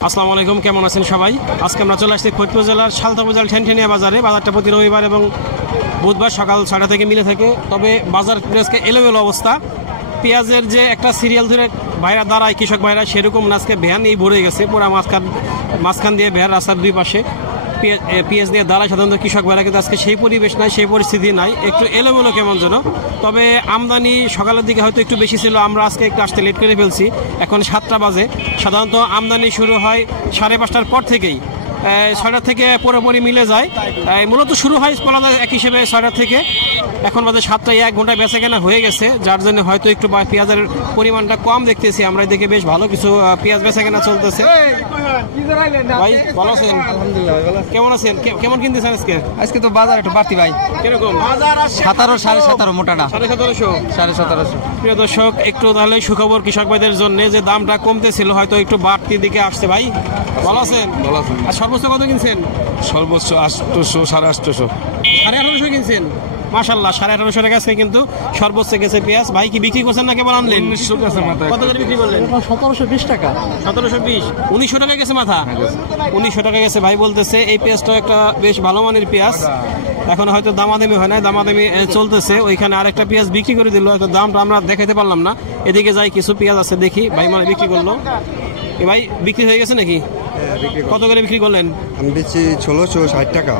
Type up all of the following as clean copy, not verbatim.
আসসালামু আলাইকুম, কেমন আছেন সবাই? আজকে আমরা চলে আসছি ফরিদপুর জেলার সালতা উপজেলার ঠেনঠেনিয়া বাজারে। বাজারটা প্রতি রবিবার এবং বুধবার সকাল 6টা থেকে মিলে থাকে। তবে বাজার আজকে এলোমেলো অবস্থা। পেঁয়াজের যে একটা সিরিয়াল ধরে ভাইরা দাঁড়ায় কৃষক ভাইরা, সেরকম আজকে ভ্যান এই ভরে গেছে পুরা মাঝখান দিয়ে ভ্যান, রাস্তার দুই পাশে পেঁয়াজ দিয়ে দাঁড়ায় সাধারণত কৃষক ভাইরা, কিন্তু আজকে সেই পরিবেশ নাই, সেই পরিস্থিতি নাই, একটু এলোমেলো কেমন যেন। তবে আমদানি সকালের দিকে হয়তো একটু বেশি ছিল, আমরা আজকে একটু আসতে লেট করে ফেলছি। এখন 7টা বাজে। সাধারণত আমদানি শুরু হয় 5:30টার পর থেকেই, 6টা থেকে পুরোপুরি মিলে যায়। মূলত শুরু হয় এক হিসেবে 6টা থেকে। এখন বাজে 7টায়, 1 ঘন্টায় বেচা কেনা হয়ে গেছে, যার জন্য হয়তো একটু পেঁয়াজের পরিমাণটা কম দেখতেছি আমরা। এদিকে বেশ ভালো কিছু পেঁয়াজ বেচা কেনা চলতেছে। ভাই ভালো আছেন? আলহামদুলিল্লাহ। কেমন আছেন? কেমন কিনতেছেন আজকে? আজকে তো বাজার একটু বাড়তি ভাই। কিরকম? 17, 17.5 মোটাটা 1750। 1750। প্রিয় দর্শক, একটু তাহলে সুখবর কৃষক ভাইদের জন্য যে দামটা কমতেছিল হয়তো একটু বাড়তির দিকে আসছে। ভাই ভালো আছেন? ভালো আছেন। আর সর্বোচ্চ কত কিনছেন? সর্বোচ্চ 800, 850। 1850 কিনছেন? মাশাআল্লাহ, 1850 টাকা আজকে কিন্তু সর্বোচ্চ গেছে পেঁয়াজ। ভাই কি বিক্রি করছেন না কেবল আনলেন? 1900 গেছে মাথায়। কত করে বিক্রি করলেন? 1720 টাকা। 1720। 1900 টাকা গেছে মাথা? 1900 টাকা গেছে ভাই বলতেছে। এই পেঁয়াজটাও একটা বেশ ভালো মানের পেঁয়াজ। এখন হয়তো দামাদামি হয় না, দামাদামি চলতেছে। ওইখানে আরেকটা পেঁয়াজ বিক্রি করে দিল, হয়তো দামটা আমরা দেখাইতে পারলাম না। এদিকে যাই, কিছু পেঁয়াজ আছে দেখি। ভাই মানে বিক্রি করলো। ভাই বিক্রি হয়ে গেছে নাকি? কত করে বিক্রি করলেন? আমি বেচি 1660 টাকা।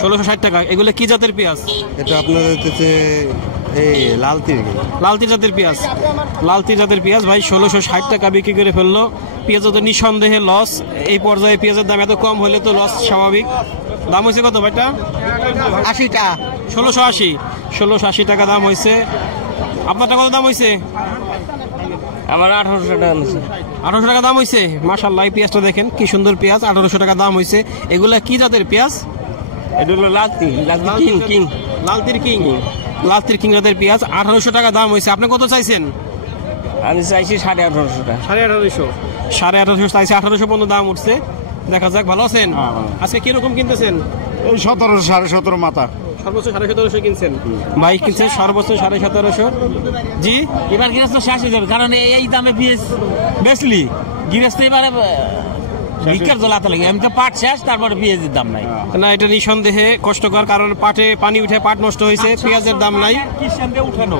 1660 টাকা। এগুলো কি জাতের পেঁয়াজ? এটা আপনার হচ্ছে এই লালতির জাতের পেঁয়াজ। লালতি জাতের পেঁয়াজ ভাই 1660 টাকা বিক্রি করে ফেললো। পেঁয়াজ তো নিঃসন্দেহে লস। এই পর্যায়ে পেঁয়াজের দাম এত কম হলে তো লস স্বাভাবিক। দাম হয়েছে কত ভাইটা? 80 টাকা। 1680 টাকা দাম হয়েছে। আপনারটা কত দাম হয়েছে? আমার 1800 টাকা নিছে। 1800 টাকা দাম হয়েছে। মাশাআল্লাহ, এই পেঁয়াজটা দেখেন কি সুন্দর পেঁয়াজ। 1800 টাকা দাম হয়েছে। এগুলা কি জাতের পেঁয়াজ? এটা হলো লালতি কিং। লালতির কিং জাতের পেঁয়াজ। 1800 টাকা দাম হয়েছে। আপনি কত চাইছেন? আমি চাইছি 1850 টাকা। 1850 চাইছে। 1800 পর্যন্ত দাম উঠছে। দেখা যাক। ভালো আছেন? আজকে কিরকম কিনতেছেন? এই 17, 17.5 মাথা। সর্বোচ্চ 1750 কিনছেন ভাই? কিনছে সর্বোচ্চ 1750। জি, এবার গৃহস্থ শেষ হয়ে যাবে, কারণ এই দামে পেঁয়াজ বেচলি গৃহস্থ এবারে ভিক্ষার জ্বালাতে লাগে। আমি তো পাট শেষ, তারপরে পেঁয়াজের দাম নাই। না, এটা নিঃসন্দেহে কষ্টকর, কারণ পাটে পানি উঠে পাট নষ্ট হয়েছে, পেঁয়াজের দাম নাই। কিষান দিয়ে উঠানো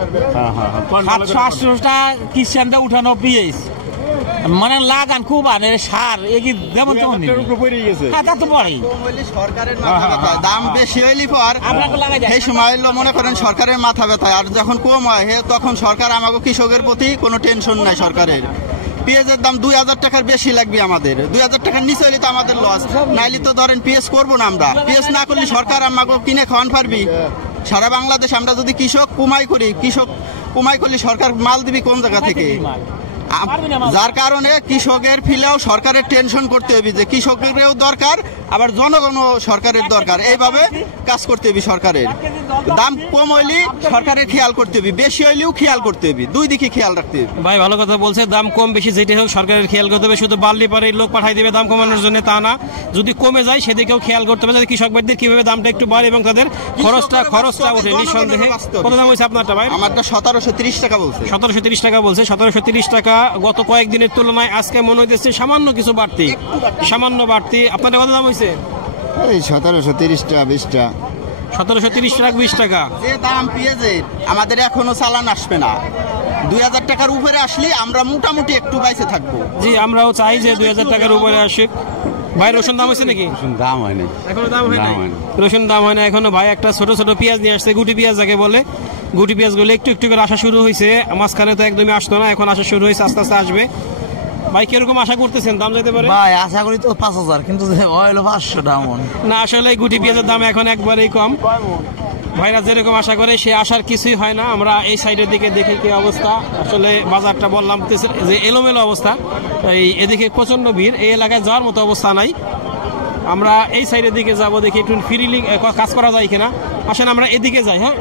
700-800 টাকা কিষান দিয়ে উঠানো পেঁয়াজ, মানে লাগান খুব আনে সার এগি যেমন তেমন হ্যাঁ, তা তো পড়েই সরকারের মাথা ব্যথা। দাম বেশি হইলে পর সেই সময় হইলো মনে করেন সরকারের মাথা ব্যথা, আর যখন কম হয় তখন সরকার আমাকে কৃষকের প্রতি কোনো টেনশন নাই সরকারের। পেঁয়াজের দাম 2000 টাকার বেশি লাগবে আমাদের। 2000 টাকার নিচে হইলে তো আমাদের লস। নাইলে তো ধরেন পেঁয়াজ করবো না আমরা। পেঁয়াজ না করলে সরকার আমাকে কিনে খাওয়ান পারবি। সারা বাংলাদেশ আমরা যদি কৃষক কুমাই করলে সরকার মাল দিবি কোন জায়গা থেকে? যার কারণে কৃষকের ফিলেও সরকারের টেনশন করতে হবে যে কৃষকেরও দরকার, আবার জনগণও সরকারের দরকার। এইভাবে কাজ করতে হবে সরকারের। দাম কম হইলে সরকারের খেয়াল করতে হবে, বেশি হইলেও খেয়াল করতে হবে, দুই দিকে খেয়াল রাখতে হবে। ভাই ভালো কথা বলছে। দাম কম বেশি যেটা হোক সরকারের খেয়াল করতে হবে। শুধু বাড়লি পরে লোক পাঠাই দেবে দাম কমানোর জন্য তা না, যদি কমে যায় সেদিকেও খেয়াল করতে হবে, যাতে কৃষক ভাইদের কিভাবে দামটা একটু বাড়ে এবং তাদের খরচটা ওঠে নিঃসন্দেহে। কত দাম হয়েছে আপনারটা ভাই? আমারটা 1730 টাকা বলছে। 1730 টাকা বলছে। 1730 টাকা। গত কয়েকদিনের তুলনায় আজকে মনে হইতেছে সামান্য কিছু বাড়তি, সামান্য বাড়তি। আপনারটা কত দাম হয়েছে? এই 1730 টাকা 20 টাকা। 1730 টাকা 20 টাকা। যে দাম পেঁয়াজের আমাদের এখনো চালান আসবে না। 2000 টাকার উপরে আসলে আমরা মোটামুটি একটু বাইসে থাকবো। জি, আমরাও চাই যে 2000 টাকার উপরে আসুক। ভাই রসুন দাম হয়েছে নাকি? দাম হয়নি এখনো দাম হয় নাই। রসুন দাম হয় না এখনো। ভাই একটা ছোট ছোট পেঁয়াজ নিয়ে আসছে, গুটি পেঁয়াজ যাকে বলে। গুটি পেঁয়াজ গুলো একটু একটু করে আসা শুরু হয়েছে। মাঝখানে তো একদমই আসতো না, এখন আসা শুরু হয়েছে, আস্তে আস্তে আসবে। ভাই কিরকম আশা করতেছেন দাম যেতে পারে? ভাই আশা করি তো 5000, কিন্তু হইলো 500 টাকা মন। না, আসলে গুটি পেঁয়াজের দাম এখন একবারেই কম। ভাইরা যেরকম আশা করে সে আশার কিছুই হয় না। আমরা এই সাইডের দিকে দেখি কি অবস্থা। আসলে বাজারটা বললাম যে এলোমেলো অবস্থা। এদিকে প্রচন্ড ভিড়, এই এলাকায় যাওয়ার মতো অবস্থা নাই। আমরা এই সাইডের দিকে যাবো, দেখি একটু ফ্রিলি কাজ করা যায় কিনা। আসেন আমরা এদিকে যাই। হ্যাঁ,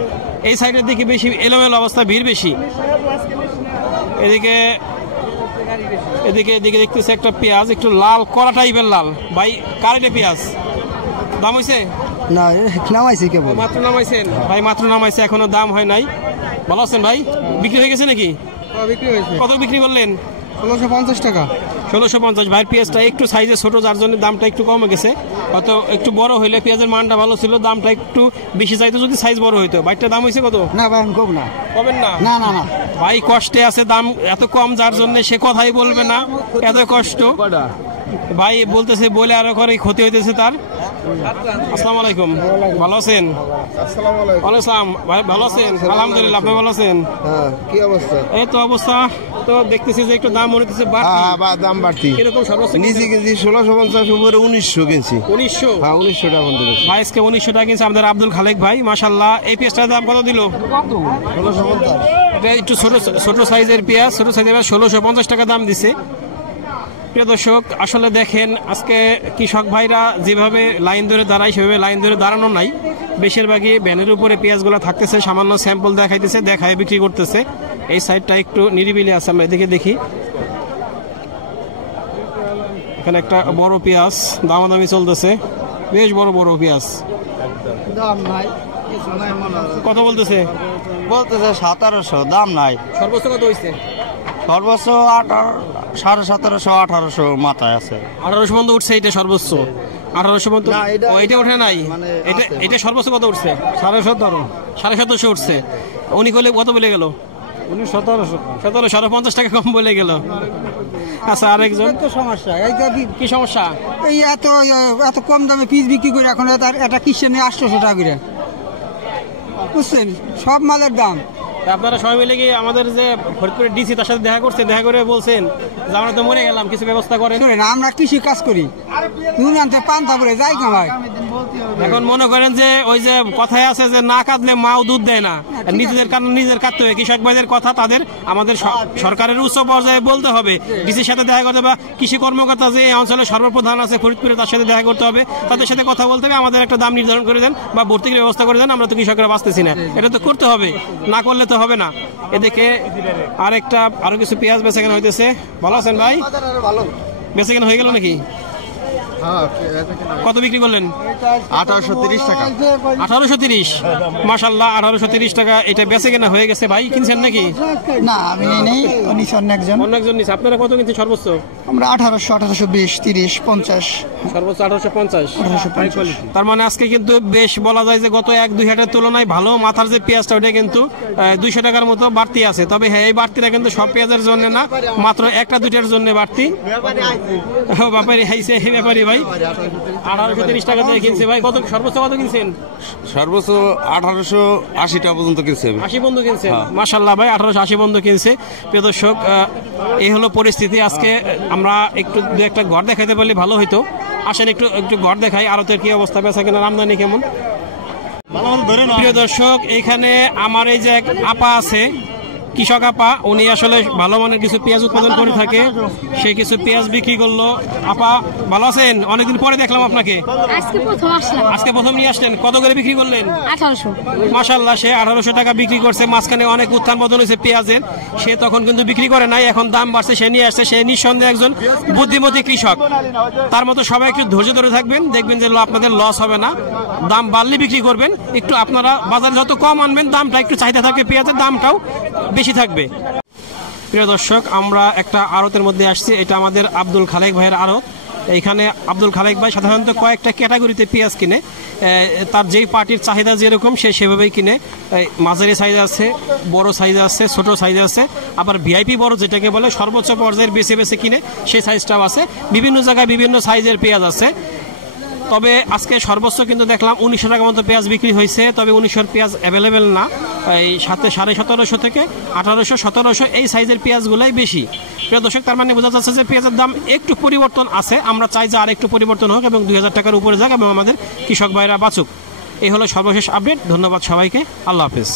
এই সাইডের দিকে বেশি এলোমেলো অবস্থা, ভিড় বেশি। এদিকে দেখতেছি একটা পেঁয়াজ একটু লাল কড়া টাইপের লাল। ভাই কারেন্টে পেঁয়াজ দাম হয়েছে না? নামাইছি কেবল মাত্র নামাইছেন? ভাই মাত্র নামাইছে, এখনো দাম হয় নাই। ভালো আছেন ভাই? বিক্রি হয়ে গেছে নাকি? বিক্রি হয়েছে। কত বিক্রি করলেন? 1650 টাকা। 1650 ভাইয়ের পেঁয়াজটা একটু সাইজে ছোট, যার জন্য দামটা একটু কমে গেছে। হয়তো একটু বড় হইলে পেঁয়াজের মানটা ভালো ছিল, দামটা একটু বেশি চাইতো যদি সাইজ বড় হইতো। ভাইটার দাম হয়েছে কত? না ভাই আমি কম না। কমেন না? না না না ভাই কষ্টে আছে, দাম এত কম যার জন্য সে কথাই বলবে না, এত কষ্ট। ভাই বলতেছে বলে আরো করে ক্ষতি হইতেছে তার। আসসালামু আলাইকুম, ভালো আছেন? ওয়ালাইকুম ভাই, ভালো আছেন? আলহামদুলিল্লাহ, আপনি ভালো আছেন? কি অবস্থা? এই তো অবস্থা, তো দেখতেছি যে একটু দাম মনে হচ্ছে দাম বাড়তি। কিরকম সর্বোচ্চ নিচে কেজি 1650, উপরে 1900 কিনছি। 1900? হ্যাঁ 1900 টাকা বন্ধ। ভাই আজকে 1900 টাকা কিনছে আমাদের আব্দুল খালেক ভাই, মাশাআল্লাহ। এই পেঁয়াজটার দাম কত দিল? 1650। এটা একটু ছোট সাইজের পেঁয়াজ, ছোট সাইজের 1650 টাকা দাম দিছে। প্রিয় দর্শক, আসলে দেখেন আজকে কৃষক ভাইরা যেভাবে লাইন ধরে দাঁড়ায় সেভাবে লাইন ধরে দাঁড়ানো নাই। বেশিরভাগই ভ্যানের উপরে পেঁয়াজগুলো থাকতেছে, সামান্য স্যাম্পল দেখাইতেছে, দেখায় বিক্রি করতেছে। এই সাইডটা একটু নিরিবিলি আছে, আমরা এদিকে দেখি। এখানে একটা বড় পেঁয়াজ দামাদামি চলতেছে, বেশ বড় বড় পেঁয়াজ। দাম নাই, কত বলতেছে? বলতেছে 1700, দাম নাই। সর্বোচ্চ কত হয়েছে? সর্বোচ্চ 1750, 1800 মাথায় আছে। 1800 পর্যন্ত উঠছে, এটা সর্বোচ্চ 1800 পর্যন্ত। না, এটা- এটা ওঠে নাই, মানে এটা আছে। এটা সর্বোচ্চ কত উঠছে? 1750 উঠছে। উনি কইলে কত বলে গেল? 1700। 1750 টাকা কম বলে গেল। আচ্ছা, আরেকজন তো সমস্যা এই যে কি সমস্যা? এই এত কম দামে পিস বিক্রি করে এখন এটা কিসের নিয়ে 800 টাকা করে, বুঝছেন? সব মালের দাম। আপনারা সবাই মিলে কি আমাদের যে ফরিদপুরে ডিসি তার সাথে দেখা করছেন, দেখা করে বলছেন যে আমরা তো মরে গেলাম, কিছু ব্যবস্থা করেন? শুনেন, আমরা কৃষি কাজ করি, নুন আনতে পান্তা পরে যাই না ভাই। এখন মনে করেন যে ওই যে কথায় আছে যে না কাঁদলে মাও দুধ দেয় না, নিজেদের কারণে নিজের কাঁদতে হবে। কৃষক ভাইদের কথা তাদের আমাদের সরকারের উচ্চ পর্যায়ে বলতে হবে, ডিসির সাথে দেখা করতে হবে, কৃষি কর্মকর্তা যে এই অঞ্চলে সর্বপ্রধান আছে ফরিদপুরে তার সাথে দেখা করতে হবে, তাদের সাথে কথা বলতে হবে, আমাদের একটা দাম নির্ধারণ করে দেন বা ভর্তির ব্যবস্থা করে দেন। আমরা তো কৃষকরা বাঁচতেছি না, এটা তো করতে হবে, না করলে তো হবে না। এদিকে আরো কিছু পেঁয়াজ বেচাকেনা হইতেছে। ভালো আছেন ভাই? বেচাকেনা হয়ে গেল নাকি? কত বিক্রি করলেন? 1830 টাকা। 1830। মাশাআল্লাহ, 1830 টাকা এটা বেচে কেনা হয়ে গেছে। ভাই কিনছেন নাকি? না আমি নেই, অন্য একজন। অন্য একজন নিচ্ছে। আপনারা কত কিনছেন সর্বোচ্চ? আমরা 1800, 1820, 30, 50। সর্বোচ্চ 1850। তার মানে আজকে কিন্তু বেশ বলা যায় যে গত 1-2 হাটের তুলনায় ভালো মাথার যে পেঁয়াজটা ওটা কিন্তু 200 টাকার মতো বাড়তি আছে। তবে হ্যাঁ, এই বাড়তিটা কিন্তু সব পেঁয়াজের জন্য না, মাত্র 1-2টার জন্য বাড়তি। ব্যাপারী হাইছে, এই ব্যাপারী ভাই 1830 টাকা দিয়ে কিনছে। ভাই কত সর্বোচ্চ কত কিনছেন? সর্বোচ্চ 1880 টাকা পর্যন্ত কিনছে। 80 বন্ধু কিনছে। মাশাআল্লাহ ভাই, 1880 বন্ধু কিনছে। প্রিয় দর্শক, এই হলো পরিস্থিতি। আজকে আমরা একটু দু একটা ঘর দেখাইতে পারলে ভালো হইতো। আসেন একটু ঘর দেখাই, আড়তের কি অবস্থা, বেচা কেনার আমদানি কেমন। প্রিয় দর্শক, এখানে আমার এই যে এক আপা আছে, কৃষক আপা, উনি আসলে ভালো মানের কিছু পেঁয়াজ উৎপাদন করে থাকে, সে কিছু পেঁয়াজ বিক্রি করলো। আপা ভালো আছেন? অনেকদিন পরে দেখলাম আপনাকে। আজকে প্রথম আসলাম। আজকে প্রথম নিয়ে আসলেন, কত করে বিক্রি করলেন? 1800। মাশাআল্লাহ, সে 1800 টাকা বিক্রি করছে। মাঝখানে অনেক উত্থান পতন হয়েছে পেঁয়াজের, সে তখন কিন্তু বিক্রি করে নাই, এখন দাম বাড়ছে, সে নিয়ে আসছে। সে নিঃসন্দেহে একজন বুদ্ধিমতী কৃষক। তার মতো সবাই একটু ধৈর্য ধরে থাকবেন, দেখবেন যে আপনাদের লস হবে না। দাম বাড়লে বিক্রি করবেন, একটু আপনারা বাজারে যত কম আনবেন দামটা একটু চাহিদা থাকবে, পেঁয়াজের দামটাও বেশি থাকবে। প্রিয় দর্শক, আমরা একটা আড়তের মধ্যে আসছি, এটা আমাদের আব্দুল খালেক ভাইয়ের আড়ত। এইখানে আব্দুল খালেক ভাই সাধারণত কয়েকটা ক্যাটাগরিতে পেঁয়াজ কিনে, তার যেই পার্টির চাহিদা যেরকম সে সেভাবেই কিনে। মাঝারি সাইজ আছে, বড় সাইজ আছে, ছোট সাইজ আছে, আবার ভিআইপি বড় যেটাকে বলে সর্বোচ্চ পর্যায়ের বেছে বেছে কিনে সেই সাইজটাও আছে। বিভিন্ন জায়গায় বিভিন্ন সাইজের পেঁয়াজ আছে। তবে আজকে সর্বোচ্চ কিন্তু দেখলাম 1900 টাকা মতো পেঁয়াজ বিক্রি হয়েছে। তবে 1900 পেঁয়াজ অ্যাভেলেবেল না, এই 1750 থেকে 1800, 1700 এই সাইজের পেঁয়াজগুলাই বেশি। প্রিয় দর্শক, তার মানে বোঝা যাচ্ছে যে পেঁয়াজের দাম একটু পরিবর্তন আছে। আমরা চাই যে আর একটু পরিবর্তন হোক এবং 2000 টাকার উপরে যাক এবং আমাদের কৃষক ভাইরা বাঁচুক। এই হলো সর্বশেষ আপডেট। ধন্যবাদ সবাইকে, আল্লাহ হাফেজ।